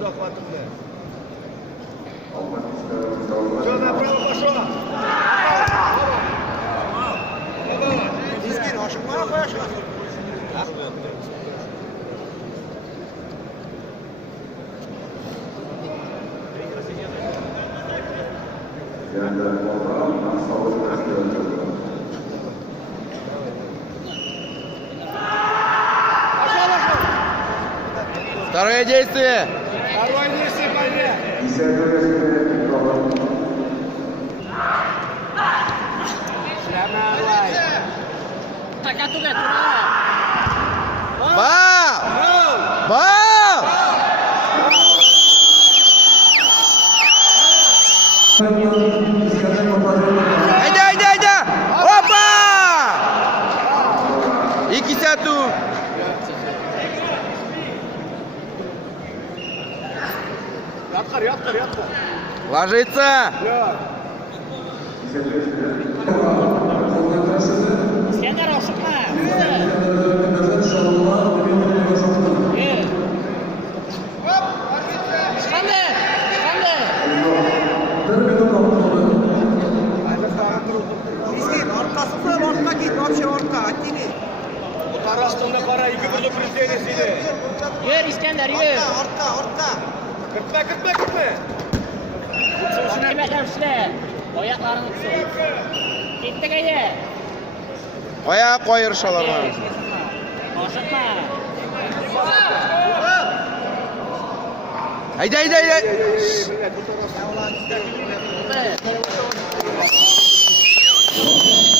захватывай. Все, направо пошел. Дискин, ашықпай қояшық. Второе действие. Второе действие, пойми. Бау! Бау! Айда, айда, айда! Опа! 2-1. Яткар, яткар, яткар. Ложится. Скендер ашықма. Ешқандай, ешқандай. Дискин, артқасы қойып, артқа кет, вообще артқа, оттеңей. Қара астында қара, екі предупреждение сені. Ер, Искендер, ер. Артқа. Кіртме. Кірме кәпшілі. Ояқларыңды түсі. Кеттік әйе. Аяқ қойыршаларға. Ашықма. Айда, айда, айда. Болды.